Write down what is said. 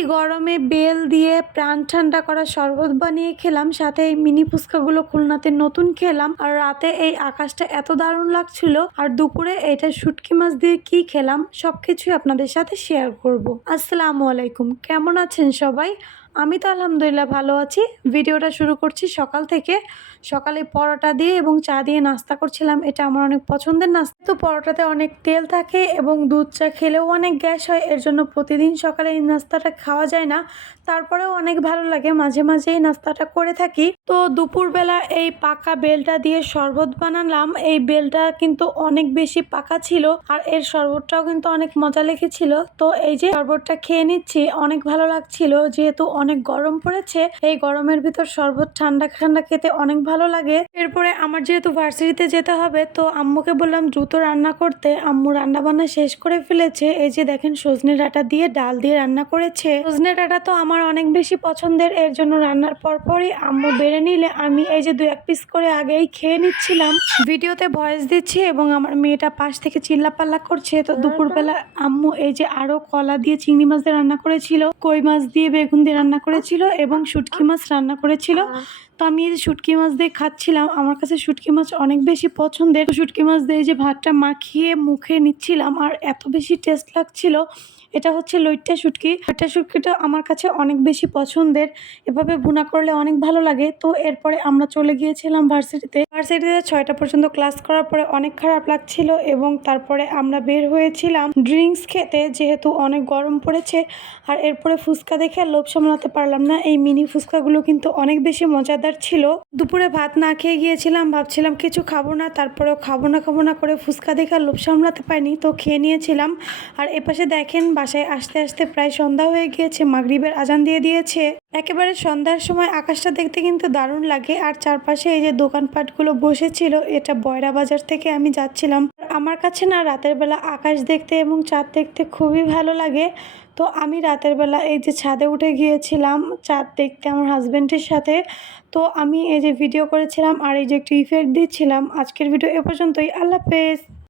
এই গরমে বেল দিয়ে প্রাণ ঠান্ডা করা শরবত বানিয়ে খেলাম, সাথে এই মিনি ফুচকাগুলো খুলনাতে নতুন খেলাম। আর রাতে এই আকাশটা এত দারুণ লাগছিল। আর দুপুরে এটা শুটকি মাছ দিয়ে কি খেলাম সবকিছুই আপনাদের সাথে শেয়ার করব। আসসালামু আলাইকুম, কেমন আছেন সবাই? আমি তো আলহামদুলিল্লাহ ভালো আছি। ভিডিওটা শুরু করছি সকাল থেকে। সকালে পরোটা দিয়ে এবং চা দিয়ে নাস্তা করছিলাম, এটা আমার অনেক পছন্দের নাস্তা। তো পরোটাতে অনেক তেল থাকে এবং দুধ চা খেলেও অনেক গ্যাস হয়, এর জন্য প্রতিদিন সকালে এই নাস্তাটা খাওয়া যায় না। তারপরেও অনেক ভালো লাগে, মাঝে মাঝে এই নাস্তাটা করে থাকি। তো দুপুরবেলা এই পাকা বেলটা দিয়ে শরবত বানালাম। এই বেলটা কিন্তু অনেক বেশি পাকা ছিল আর এর শরবতটাও কিন্তু অনেক মজা লেগেছিল। তো এই যে শরবতটা খেয়ে নিচ্ছি, অনেক ভালো লাগছিল। যেহেতু অনেক গরম পড়েছে, এই গরমের ভিতর শরবত ঠান্ডা ঠান্ডা খেতে অনেক ভালো লাগে। এরপরে আমার যেহেতু ভার্সিটিতে যেতে হবে, তো আম্মুকে বললাম দ্রুত রান্না করতে। আম্মু রান্না বান্না শেষ করে ফেলেছে। এই যে দেখেন সজনে ডাঁটা দিয়ে ডাল দিয়ে রান্না করেছে। সজনে ডাঁটা তো আমার অনেক বেশি পছন্দের, এর জন্য রান্নার পরপরই আম্মু বেড়ে নিলে আমি এই যে 2-1 পিস করে আগেই খেয়ে নিচ্ছিলাম। ভিডিওতে ভয়েস দিচ্ছি এবং আমার মেয়েটা পাশ থেকে চিল্লাপাল্লা করছে। তো দুপুরবেলা আম্মু এই যে আরো কলা দিয়ে চিংড়ি মাছ দিয়ে রান্না করেছিল, কই মাছ দিয়ে বেগুন দিয়ে রান্না করেছিল এবং শুটকি মাছ রান্না করেছিল। তো আমি এই যে শুটকি মাছ দিয়ে খাচ্ছিলাম, আমার কাছে শুটকি মাছ অনেক বেশি পছন্দের। শুটকি মাছ দিয়ে যে ভাতটা মাখিয়ে মুখে নিচ্ছিলাম আর এত বেশি টেস্ট লাগছিল। এটা হচ্ছে লইট্টা শুটকি। লইট্টা শুটকিটা আমার কাছে অনেক বেশি পছন্দের, এভাবে ভুনা করলে অনেক ভালো লাগে। তো এরপরে আমরা চলে গিয়েছিলাম ভার্সিটিতে 6টা পর্যন্ত ক্লাস করার পরে অনেক খারাপ লাগছিল এবং তারপরে আমরা বের হয়েছিলাম ড্রিঙ্কস খেতে, যেহেতু অনেক গরম পড়েছে। আর এরপরে ফুচকা দেখে লোভ সামলাতে পারলাম না। এই মিনি ফুচকাগুলো কিন্তু অনেক বেশি মজাদার ছিল। দুপুরে ভাত না খেয়ে গিয়েছিলাম, ভাবছিলাম কিছু খাবো না, তারপরেও খাবো না করে ফুচকা দেখে লোভ সামলাতে পারিনি, তো খেয়ে নিয়েছিলাম। আর এপাশে দেখেন বাসায় আসতে আসতে প্রায় সন্ধ্যা হয়ে গিয়েছে, মাগরিবের আজান দিয়ে দিয়েছে। একেবারে সন্ধ্যার সময় আকাশটা দেখতে কিন্তু দারুণ লাগে। আর চারপাশে এই যে দোকানপাটগুলো বসেছিল, এটা বয়রা বাজার থেকে আমি যাচ্ছিলাম। আমার কাছে না রাতের বেলা আকাশ দেখতে এবং চাঁদ দেখতে খুবই ভালো লাগে। তো আমি রাতের বেলা এই যে ছাদে উঠে গিয়েছিলাম চাঁদ দেখতে আমার হাজব্যান্ডের সাথে। তো আমি এই যে ভিডিও করেছিলাম আর এই যে একটু ইফেক্ট দিচ্ছিলাম। আজকের ভিডিও এ পর্যন্তই। আল্লাহ হাফেজ।